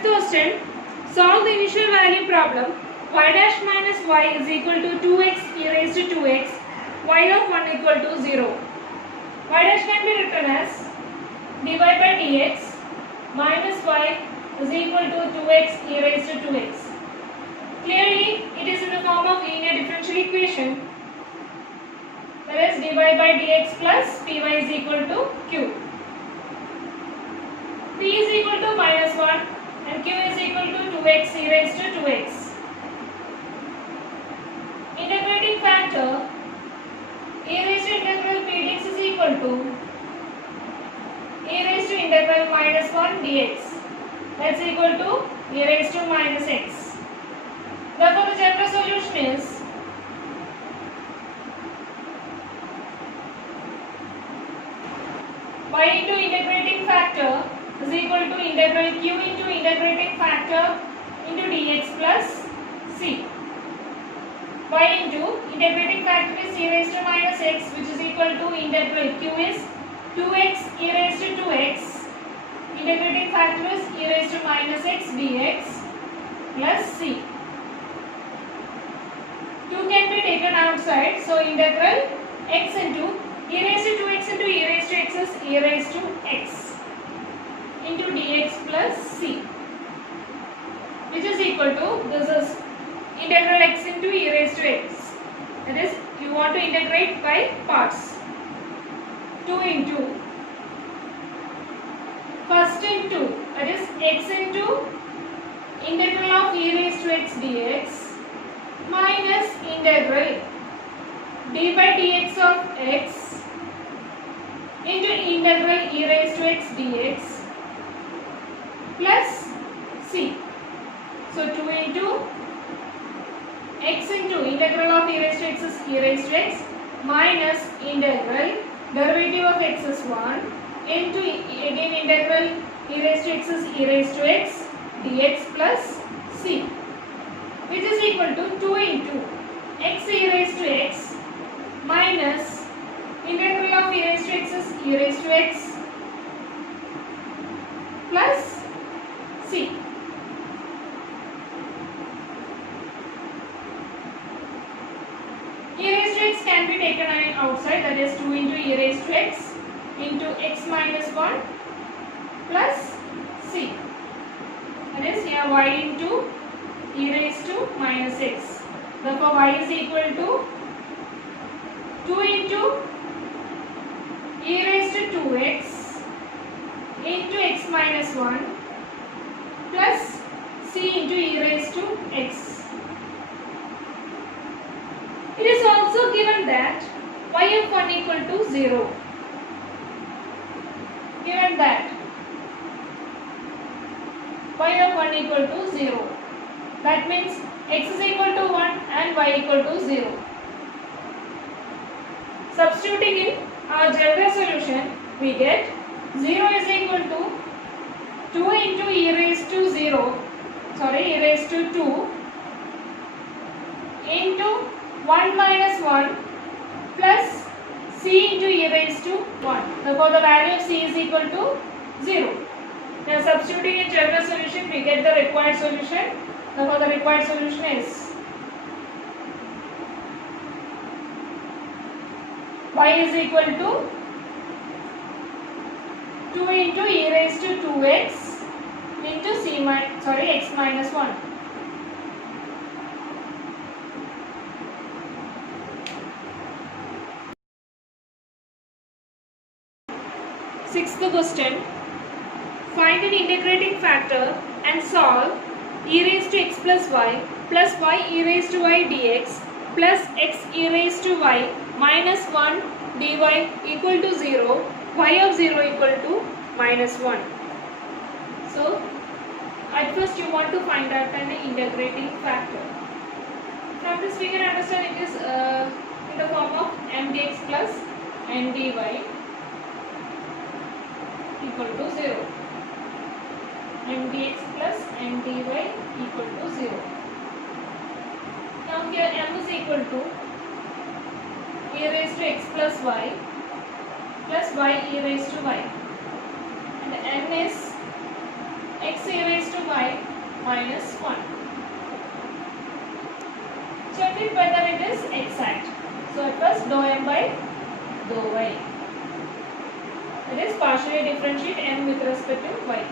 Fifth question, solve the initial value problem. Y dash minus y is equal to 2x e raised to 2x, y of 1 equal to 0. Y dash can be written as dy by dx minus y is equal to 2x e raised to 2x. Clearly, it is in the form of linear differential equation. That is dy by dx plus py is equal to q. P is equal to minus 1 and q is equal to 2x e raised to 2x. Integrating factor e raised to integral p dx is equal to e raised to integral minus 1 dx. That's equal to e raised to minus x. Therefore, the general solution is y into integrating factor is equal to integral q into integrating factor into dx plus c. Y into integrating factor is e raised to minus x, which is equal to integral q is 2x e raised to 2x. Integrating factor is e raised to minus x dx plus c. 2 can be taken outside, so integral x into e raised to 2x into e raised to x is e raised to x into dx plus c, which is equal to, this is integral x into e raised to x. That is, you want to integrate by parts. 2 into first into, that is x into integral of e raised to x dx minus integral d by dx of x into integral e raised to x dx plus c. So 2 into x into integral of e raised to x is e raised to x minus integral derivative of x is 1 into again integral e raised to x is e raised to x dx plus c, which is equal to 2 into x e raised to x minus integral of e raised to x is e raised to x plus c. E raised to x can be taken outside, that is 2 into e raised to x into x minus 1 plus c. That is here y into e raised to minus x. Therefore, y is equal to 2 into e raised to 2x into x minus 1 plus c into e raised to x. It is also given that y of 1 equal to 0. Given that y of 1 equal to 0. That means x is equal to 1 and y equal to 0. Substituting in our general solution, we get 0 is equal to 2 into e raised to e raised to 2 into 1 minus 1 plus c into e raised to 1. Therefore, the value of c is equal to 0. Now, substituting in general solution, we get the required solution. Therefore, the required solution is y is equal to 2 into e raised to 2x into x minus 1. Sixth question, find an integrating factor and solve e raised to x plus y e raised to y dx plus x e raised to y minus 1 dy equal to 0, y of 0 equal to minus 1. So, at first you want to find out an integrating factor. From this we can understand it is in the form of m dx plus n dy equal to 0. M dx plus n dy equal to 0. Now here m is equal to e raised to x plus y e raised to y, and n is x e raised to y minus 1. Check it whether it is exact. So at first dou m by dou y. It is partially differentiate m with respect to y.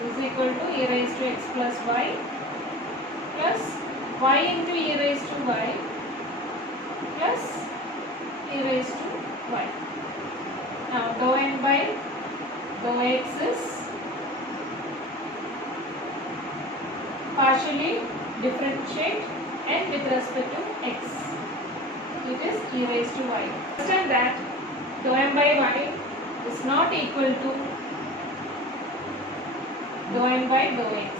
Is equal to e raised to x plus y plus y into e raised to y plus e raised to y. Now dou n by dou x is partially differentiate n with respect to x. It is e raised to y. Understand that dou m by y is not equal to dou n by dou x.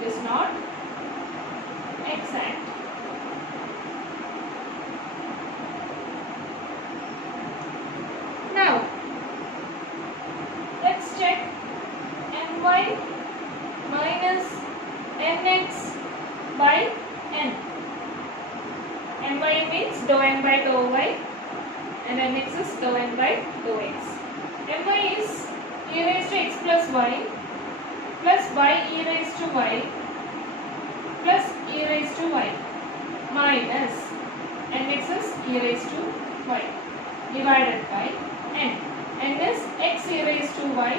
It is not exact. Now let's check my minus nx by n. My means dou n by dou y and nx is dou n by dou x. My is e raised to x plus y e raised to y plus e raised to y minus nx is e raised to y divided by n. N is x e raised to y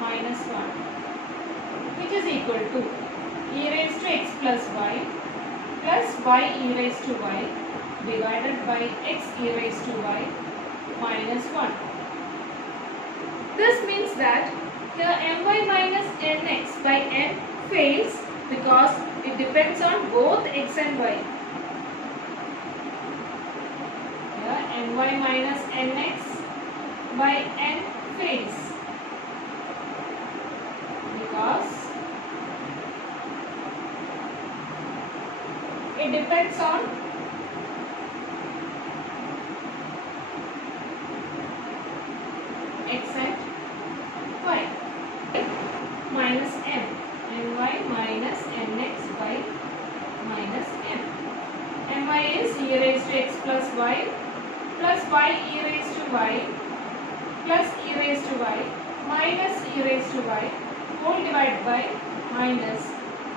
minus 1, which is equal to e raised to x plus y e raised to y divided by x e raised to y minus 1. This means that here my minus nx by n fails because it depends on both x and y. Here my minus nx by n fails because it depends on x and y. Minus m. My minus nx by minus m. My is e raised to x plus y e raised to y plus e raised to y minus e raised to y whole divided by minus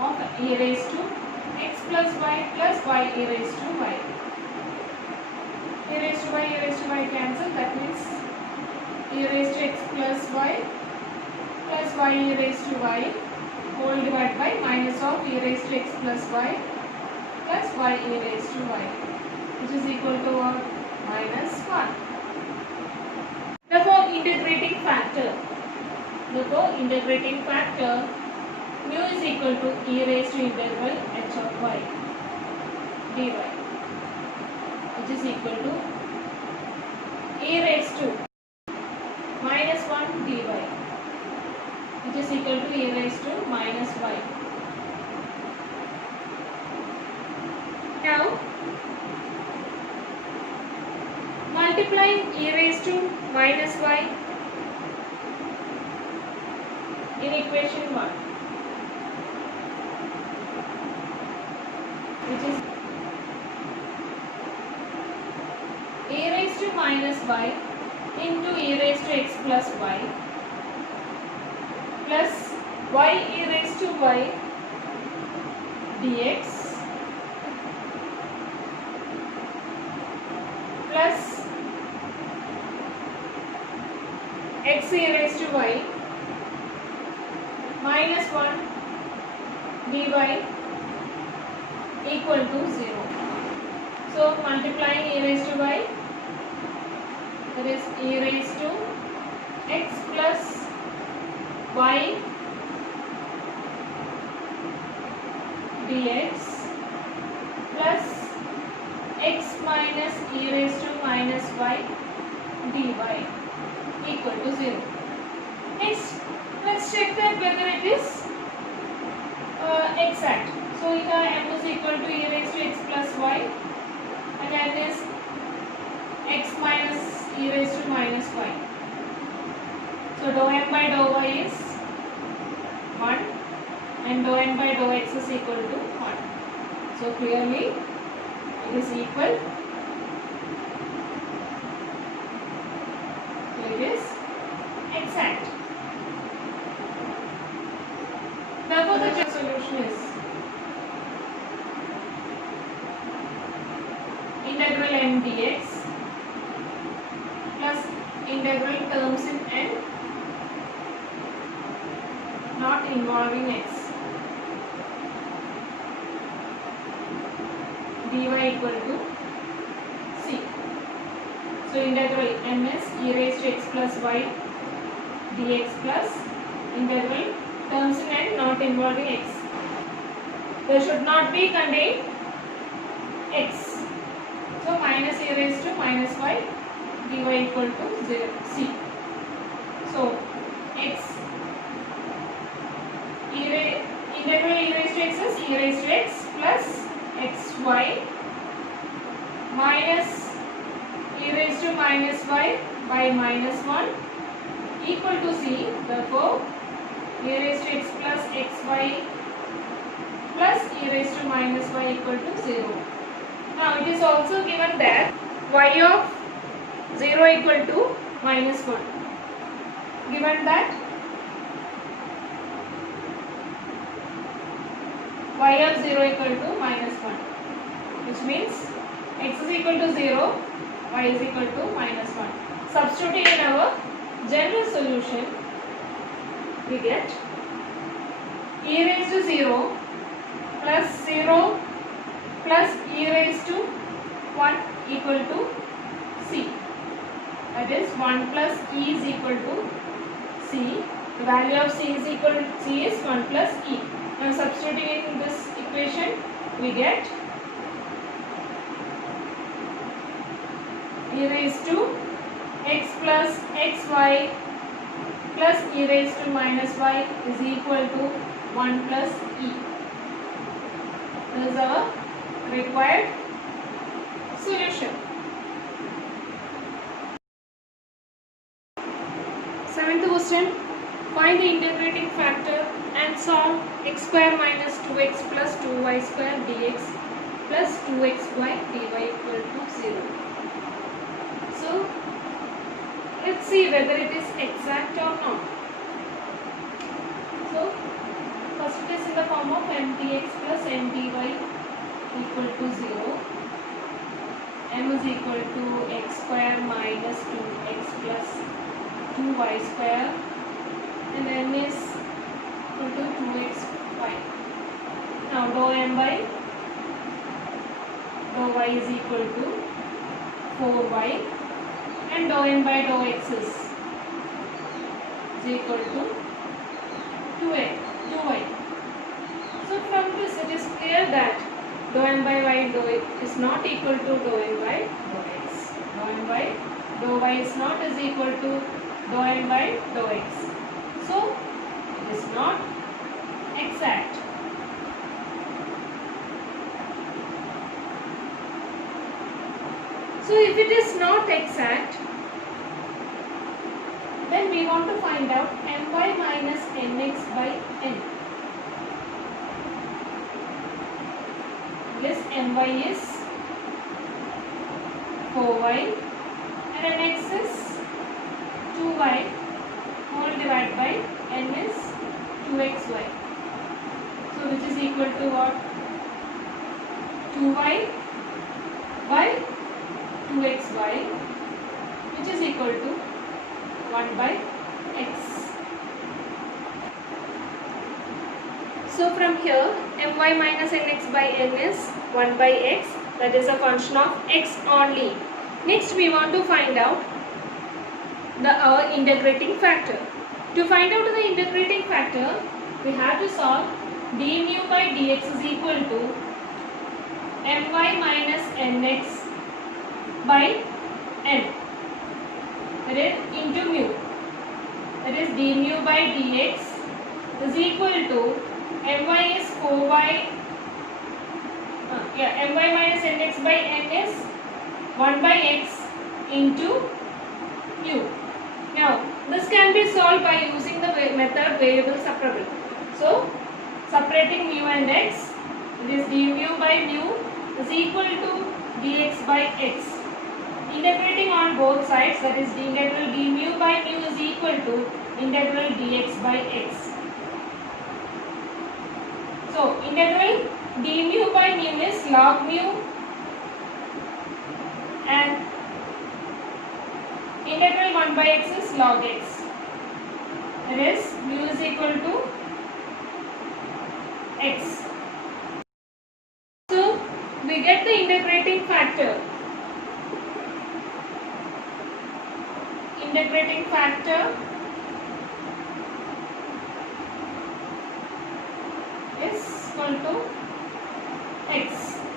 of e raised to x plus y e raised to y. E raised to y cancel. That means e raised to x plus y e raised to y whole divided by minus of e raised to x plus y e raised to y, which is equal to minus 1. Therefore integrating factor mu is equal to e raised to integral h of y dy, which is equal to e raised to minus 1 dy, which is equal to e raised to minus y. Now multiplying e raised to minus y in equation 1, which is e raised to minus y into e raised to x plus y plus y e raised to y dx plus x e raised to y minus 1 dy equal to 0. So multiplying e raised to y, that is e raised to x plus y dx plus x minus e raised to minus y dy equal to 0. Next, let's check that whether it is exact. So here m is equal to e raised to x plus y and n is x minus e raised to minus y. So dou m by dou y is 1 and dou n by dou x is equal to 1. So clearly it is equal. It is exact. is integral m dx plus integral terms in n not involving x dy equal to c. So integral m is e raised to x plus y dx plus integral terms in n not involving x. There should not be contain x. So minus e raised to minus y dy equal to 0 c. So x integral e raised to x is e raised to x plus xy minus e raised to minus y by minus 1 equal to c. Therefore e raised to x plus xy plus e raised to minus y equal to 0. Now it is also given that y of 0 equal to minus 1. Given that y of 0 equal to minus 1, which means x is equal to 0, y is equal to minus 1. Substituting in our general solution, we get e raised to 0 plus 0 plus e raised to 1 equal to c. That is 1 plus e is equal to c. The value of c is equal to c is 1 plus e. Now substituting in this equation, we get e raised to x plus xy plus e raised to minus y is equal to 1 plus e. This is our required solution. 7th question. Find the integrating factor and solve x square minus 2x plus 2y square dx plus 2xy dy equal to 0. So let's see whether it is exact or not. So first it is in the form of m dx plus m dy equal to 0. M is equal to x square minus 2x plus 2y square and n is equal to 2xy. Now dou m by dou y is equal to 4y and dou n by dou x is equal to 2y. So from this it is clear that dou n by y dou x is not equal to dou n by dou x. Dou n by dou y is not is equal to dou n by dou x. So it is not exact. So if it is not exact, then we want to find out my minus nx by n. This my is 4y and nx is 2y whole divided by n is 2xy. So which is equal to what? 2y by 2xy, which is equal to 1 by x. So from here my minus nx by n is 1 by x, that is a function of x only. Next we want to find out our integrating factor. To find out the integrating factor, we have to solve d mu by dx is equal to my minus nx by n, that is into mu, that is d mu by dx is equal to my is 4y, my minus nx by n is 1 by x into mu. Now this can be solved by using the method variable separable. So separating mu and x, this d mu by mu is equal to dx by x. Integrating on both sides, that is the integral d mu by mu is equal to integral dx by x. So Integral d mu by mu is log mu, and integral 1 by x is log x. That is mu is equal to x. So we get the integrating factor. Integrating factor is equal to x.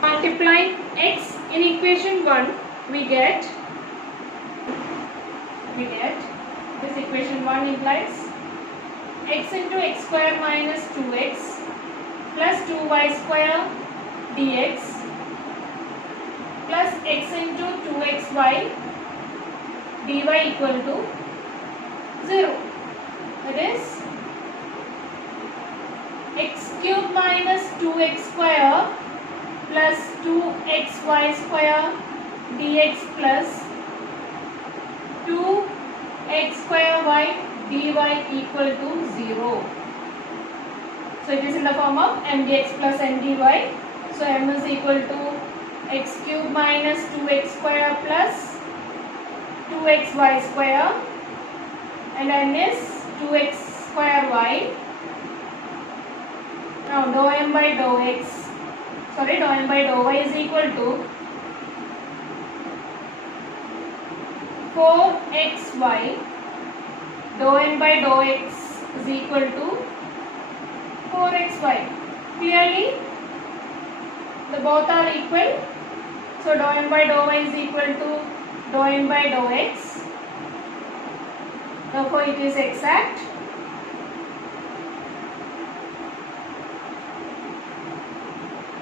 Multiplying x in equation 1, we get this equation 1 implies x into x square minus 2x plus 2y square dx plus x into 2xy dy equal to 0. That is x cube minus 2x square plus 2xy square dx plus 2x square y dy equal to 0. So it is in the form of m dx plus n dy. So m is equal to x cube minus 2x square plus 2xy square, and n is 2x square y. Now dou m by dou y is equal to 4xy. Dou n by dou x is equal to 4xy. Clearly the both are equal. So dou m by dou y is equal to dou n by dou x. Therefore it is exact.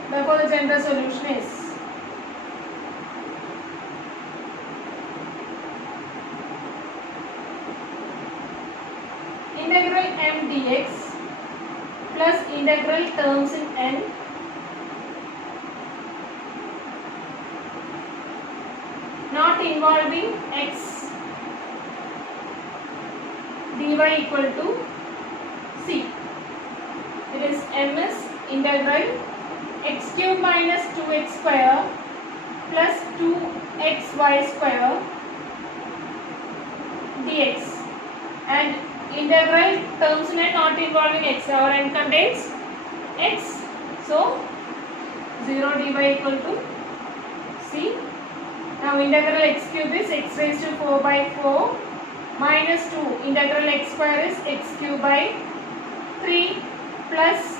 Therefore the general solution is integral m dx plus integral terms in n not involving x dy equal to c. It is m is integral x cube minus 2x square plus 2xy square dx, and integral terms in n not involving x. Our n contains x, so 0 dy equal to c. Now integral x cube is x raised to 4 by 4 minus 2 integral x square is x cube by 3 plus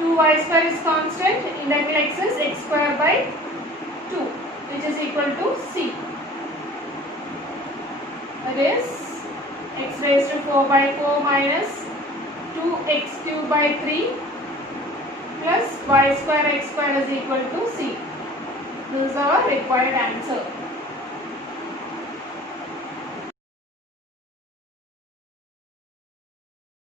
2y square is constant, integral x is x square by 2, which is equal to c. That is x raised to 4 by 4 minus 2x cube by 3 plus y square x square is equal to c. This is our required answer.